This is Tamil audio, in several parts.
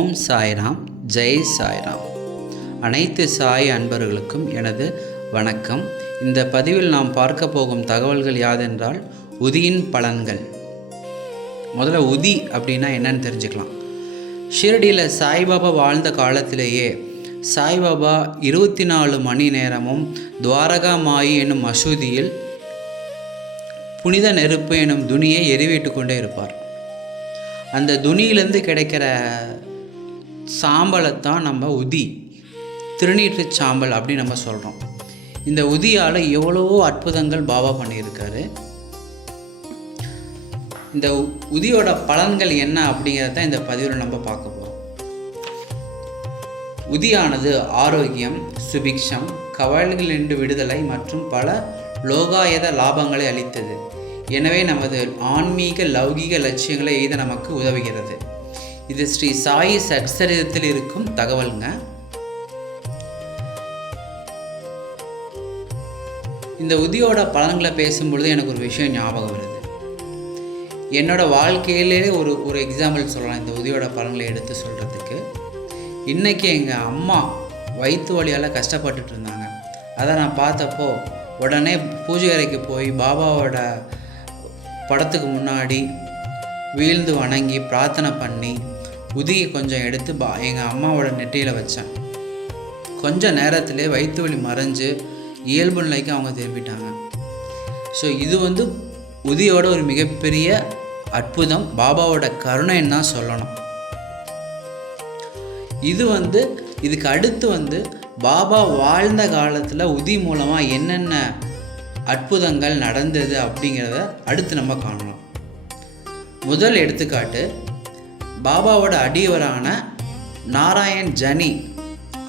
ஓம் சாய்ராம், ஜெய் சாய்ராம். அனைத்து சாய் அன்பர்களுக்கும் எனது வணக்கம். இந்த பதிவில் நாம் பார்க்க போகும் தகவல்கள் யாதென்றால் உதியின் பலன்கள். முதல்ல உதி அப்படின்னா என்னன்னு தெரிஞ்சுக்கலாம். ஷிரடியில் சாய்பாபா வாழ்ந்த காலத்திலேயே சாய்பாபா 24 மணி நேரமும் துவாரகா மாயி என்னும் மசூதியில் புனித நெருப்பு எனும் துணியை எரிவிட்டு கொண்டே இருப்பார். அந்த துணியிலேருந்து கிடைக்கிற சாம்பலைத்தான் நம்ம உதி, திருநீற்று சாம்பல் அப்படின்னு நம்ம சொல்கிறோம். இந்த உதியால் எவ்வளவோ அற்புதங்கள் பாபா பண்ணியிருக்காரு. இந்த உதியோட பலன்கள் என்ன அப்படிங்கிறத இந்த பதிவில் நம்ம பார்க்க போகிறோம். உதியானது ஆரோக்கியம், சுபிக்ஷம், கவலைகளிலிருந்து விடுதலை மற்றும் பல லோகாயத லாபங்களை அளித்தது. எனவே நமது ஆன்மீக லௌகீக லட்சியங்களை எய்த நமக்கு உதவுகிறது. இது ஸ்ரீ சாயி சச்சரிதத்தில் இருக்கும் தகவலுங்க. இந்த உதியோட பலன்களை பேசும்பொழுது எனக்கு ஒரு விஷயம் ஞாபகம் வருது. என்னோடய வாழ்க்கையிலே ஒரு எக்ஸாம்பிள் சொல்லலாம் இந்த உதியோட பலன்களை எடுத்து சொல்கிறதுக்கு. இன்றைக்கி எங்கள் அம்மா வயிற்று வலியால் கஷ்டப்பட்டுட்டு இருந்தாங்க. அதை நான் பார்த்தப்போ உடனே பூஜை அறைக்கு போய் பாபாவோட படத்துக்கு முன்னாடி வீழ்ந்து வணங்கி பிரார்த்தனை பண்ணி உதியை கொஞ்சம் எடுத்து எங்கள் அம்மாவோட நெற்றியில் வச்சேன். கொஞ்ச நேரத்திலே வயிற்று வலி மறைஞ்சு இயல்பு நிலைக்கு அவங்க திரும்பிட்டாங்க. ஸோ இது உதியோட ஒரு மிகப்பெரிய அற்புதம், பாபாவோட கருணைன்னு தான் சொல்லணும். இதுக்கு அடுத்து பாபா வாழ்ந்த காலத்தில் உதி மூலமாக என்னென்ன அற்புதங்கள் நடந்தது அப்படிங்கிறத அடுத்து நம்ம காணலாம். முதல் எடுத்துக்காட்டு, பாபாவோட அடியவரான நாராயண் ஜனி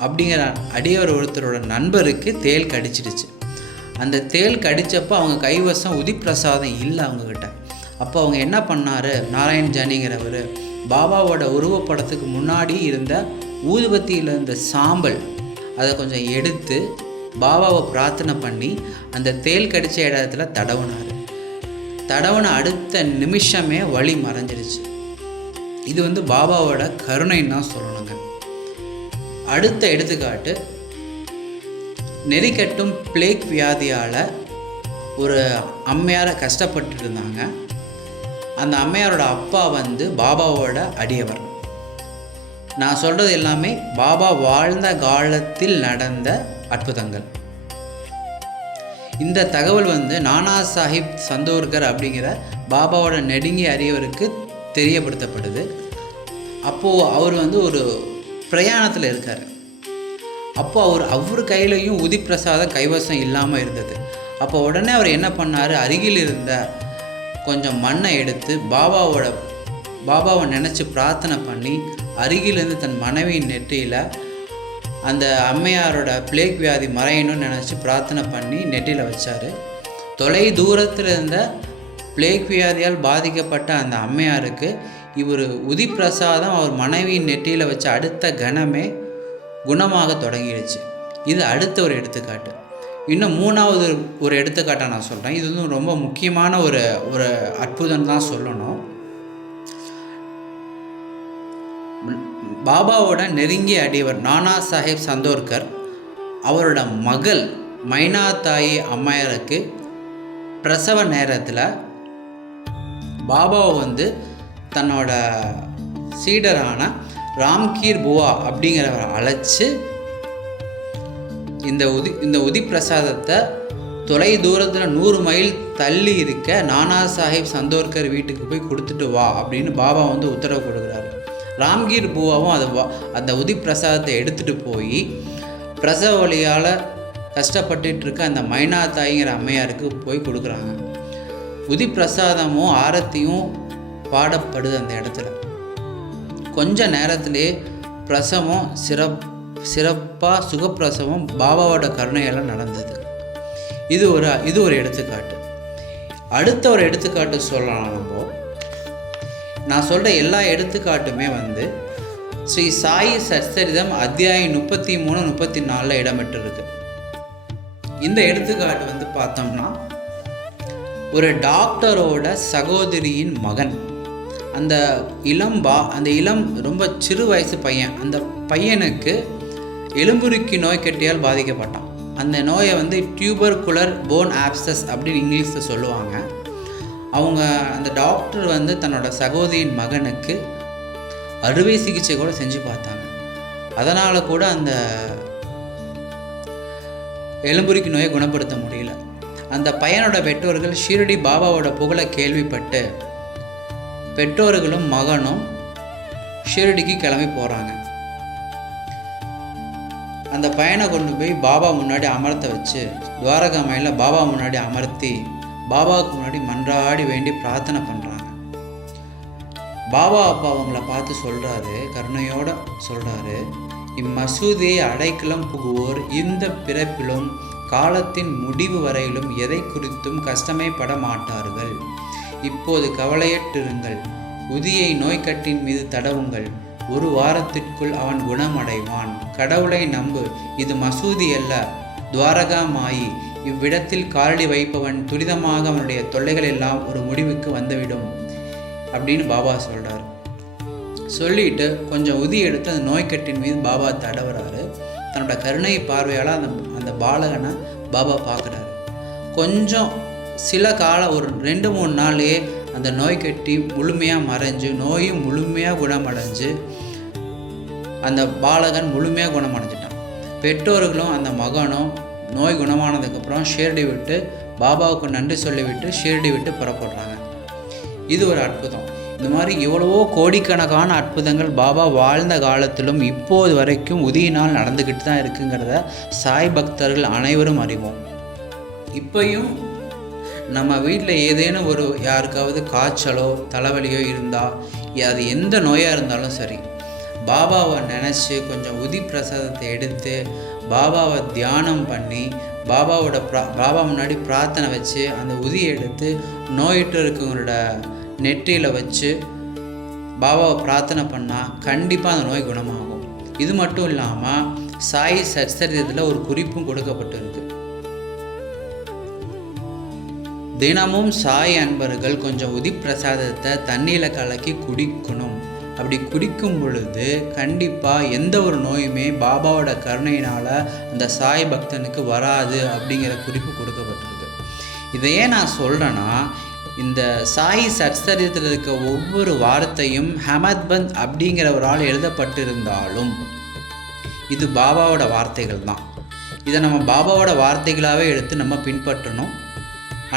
அப்படிங்கிற அடியவர் ஒருத்தரோட நண்பருக்கு தேள் கடிச்சிடுச்சு. அந்த தேள் கடித்தப்போ அவங்க கைவசம் உதி பிரசாதம் இல்லை அவங்கக்கிட்ட. அப்போ அவங்க என்ன பண்ணார், நாராயண் ஜனிங்கிறவர் பாபாவோட உருவப்படத்துக்கு முன்னாடி இருந்த ஊதுபத்தியில் இருந்த சாம்பல் அதை கொஞ்சம் எடுத்து பாபாவை பிரார்த்தனை பண்ணி அந்த தேள் கடித்த இடத்துல தடவுன அடுத்த நிமிஷமே வலி மறைஞ்சிருச்சு. இது பாபாவோட கருணைன்னு தான் சொல்லணுங்க. அடுத்த எடுத்துக்காட்டு, நெறிக்கட்டும் பிளேக் வியாதியால் ஒரு அம்மையாரை கஷ்டப்பட்டு இருந்தாங்க. அந்த அம்மையாரோட அப்பா பாபாவோட அடியவர். நான் சொல்கிறது எல்லாமே பாபா வாழ்ந்த காலத்தில் நடந்த அற்புதங்கள். இந்த தகவல் நானா சாஹிப் சந்தோர்கர் அப்படிங்கிற பாபாவோட நெடுங்கிய அடியவருக்கு தெரியப்படுத்தப்படுது. அப்போது அவர் ஒரு பிரயாணத்தில் இருக்கார். அப்போது அவர் கையிலையும் உதி பிரசாதம் கைவசம் இல்லாமல் இருந்தது. அப்போ உடனே அவர் என்ன பண்ணார், அருகில் இருந்த கொஞ்சம் மண்ணை எடுத்து பாபாவை நினச்சி பிரார்த்தனை பண்ணி அருகிலிருந்து தன் மனைவியின் நெற்றியில் அந்த அம்மையாரோட பிளேக் வியாதி மறையணும்னு நினச்சி பிரார்த்தனை பண்ணி நெற்றியில் வச்சார். தொலை தூரத்தில் இருந்த பிளேக் வியாதியால் பாதிக்கப்பட்ட அந்த அம்மையாருக்கு இவர் உதி பிரசாதம் அவர் மனைவியின் நெற்றியில் வச்ச அடுத்த கணமே குணமாக தொடங்கிடுச்சு. இது அடுத்த ஒரு எடுத்துக்காட்டு. இன்னும் மூணாவது ஒரு எடுத்துக்காட்டை நான் சொல்கிறேன். இது ரொம்ப முக்கியமான ஒரு அற்புதம் தான் சொல்லணும். பாபாவோட நெருங்கிய அடியவர் நானா சாஹிப் சந்தோர்கர் அவரோட மகள் மைனாத்தாயி அம்மையாருக்கு பிரசவ நேரத்தில் பாபாவை தன்னோட சீடரான ராம்கீர் புவா அப்படிங்கிறவரை அழைச்சி இந்த உதி பிரசாதத்தை தொலை தூரத்தில் 100 மைல் தள்ளி இருக்க நானா சாஹிப் சந்தோர்கர் வீட்டுக்கு போய் கொடுத்துட்டு வா அப்படின்னு பாபா உத்தரவு கொடுக்குறாரு. ராம்கீர் பூவாவும் அந்த உதி பிரசாதத்தை எடுத்துகிட்டு போய் பிரசவ வலியால் கஷ்டப்பட்டு இருக்க அந்த மைனாத்தாய்ங்கிற அம்மையாருக்கு போய் கொடுக்குறாங்க. உதி பிரசாதமும் ஆரத்தியும் பாடப்படுது அந்த இடத்துல. கொஞ்ச நேரத்திலே பிரசவம் சிறப்பாக சுகப்பிரசவம் பாபாவோட கருணையெல்லாம் நடந்தது. இது ஒரு எடுத்துக்காட்டு. அடுத்த ஒரு எடுத்துக்காட்டு சொல்லலாம். நான் சொல்கிற எல்லா எடுத்துக்காட்டுமே ஸ்ரீ சாயி சச்சரிதம் அத்தியாயம் 33, 34 இடம்பெற்றிருக்கு. இந்த எடுத்துக்காட்டு பார்த்தோம்னா ஒரு டாக்டரோட சகோதரியின் மகன். அந்த இளம் ரொம்ப சிறு வயசு பையன், அந்த பையனுக்கு எலும்புருக்கி நோய் கட்டியால் பாதிக்கப்பட்டான். அந்த நோயை வந்து டியூபர்குலர் போன் ஆப்சஸ் அப்படின்னு இங்கிலீஷில் சொல்லுவாங்க. அவங்க அந்த டாக்டர் வந்து தன்னோட சகோதரியின் மகனுக்கு அறுவை சிகிச்சை கூட செஞ்சு பார்த்தாங்க. அதனால் கூட அந்த எலும்புருக்கி நோயை குணப்படுத்த முடியல. அந்த பையனோட பெற்றோர்கள் ஷீரடி பாபாவோட புகழை கேள்விப்பட்டு பெற்றோர்களும் மகனும் ஷீரடிக்கு கிளம்பி போகிறாங்க. அந்த பையனை கொண்டு போய் பாபா முன்னாடி அமர்த்த வச்சு துவாரகாமையில் பாபா முன்னாடி அமர்த்தி பாபாவுக்கு முன்னாடி மன்றாடி வேண்டி பிரார்த்தனை பண்ணுறாங்க. பாபா அப்பா அவங்கள பார்த்து சொல்கிறாரு, கருணையோடு சொல்கிறாரு, இம்மசூதியை அடைக்கலம் புகுவோர் இந்த பிறப்பிலும் காலத்தின் முடிவு வரையிலும் எதை குறித்தும் கஷ்டமே பட மாட்டார்கள். இப்போது கவலையற்றிருங்கள். உதியை நோய்க்கட்டின் மீது தடவுங்கள். 1 வாரத்திற்குள் அவன் குணமடைவான். கடவுளை நம்பு. இது மசூதி அல்ல, துவாரகா மாயி. இவ்விடத்தில் காலடி வைப்பவன் துரிதமாக அவனுடைய தொல்லைகள் எல்லாம் ஒரு முடிவுக்கு வந்துவிடும் அப்படின்னு பாபா சொல்கிறார். சொல்லிட்டு கொஞ்சம் உதி எடுத்து அந்த நோய்க்கட்டின் மீது பாபா தடவுறாரு. தன்னோட கருணை பார்வையால் அந்த பாலகனை பாபா பார்க்குறாரு. கொஞ்சம் சில காலம் ஒரு 2-3 நாள்லேயே அந்த நோய்க்கட்டி முழுமையாக மறைஞ்சு நோயும் முழுமையாக குணமடைஞ்சு அந்த பாலகன் முழுமையாக குணமடைஞ்சிட்டான். பெற்றோர்களும் அந்த மகனும் நோய் குணமானதுக்கப்புறம் ஷீரடி விட்டு பாபாவுக்கு நன்றி சொல்லிவிட்டு ஷீரடி விட்டு புறப்படுறாங்க. இது ஒரு அற்புதம். இந்த மாதிரி எவ்வளவோ கோடிக்கணக்கான அற்புதங்கள் பாபா வாழ்ந்த காலத்திலும் இப்போது வரைக்கும் உதியினால் நடந்துக்கிட்டு தான் இருக்குங்கிறத சாய் பக்தர்கள் அனைவரும் அறிவோம். இப்பையும் நம்ம வீட்டில் ஏதேனும் யாருக்காவது காய்ச்சலோ தலைவலியோ இருந்தால், அது எந்த நோயாக இருந்தாலும் சரி, பாபாவை நினச்சி கொஞ்சம் உதி பிரசாதத்தை எடுத்து பாபாவை தியானம் பண்ணி பாபா முன்னாடி பிரார்த்தனை வச்சு அந்த உதியை எடுத்து நோயிட்டு இருக்கவங்களோட நெற்றியில் வச்சு பாபாவை பிரார்த்தனை பண்ணால் கண்டிப்பாக அந்த நோய் குணமாகும். இது மட்டும் இல்லாமல் சாய் சச்சரிதத்தில் ஒரு குறிப்பும் கொடுக்கப்பட்டிருக்கு. தினமும் சாய் அன்பர்கள் கொஞ்சம் உதி பிரசாதத்தை தண்ணியில் கலக்கி குடிக்கணும். அப்படி குடிக்கும் பொழுது கண்டிப்பாக எந்த ஒரு நோயுமே பாபாவோட கருணையினால் அந்த சாய் பக்தனுக்கு வராது அப்படிங்கிற குறிப்பு கொடுக்கப்பட்டிருக்கு. இதையே நான் சொல்கிறேன்னா, இந்த சாய் சச்சரிதத்தில் இருக்க ஒவ்வொரு வார்த்தையும் ஹமத்பந்த் அப்படிங்கிற ஒரு ஆள் எழுதப்பட்டிருந்தாலும் இது பாபாவோட வார்த்தைகள் தான். இதை நம்ம பாபாவோட வார்த்தைகளாகவே எடுத்து நம்ம பின்பற்றணும்.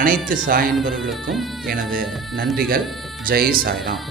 அனைத்து சாய் அன்பர்களுக்கும் எனது நன்றிகள். ஜெய் சாய்ராம்.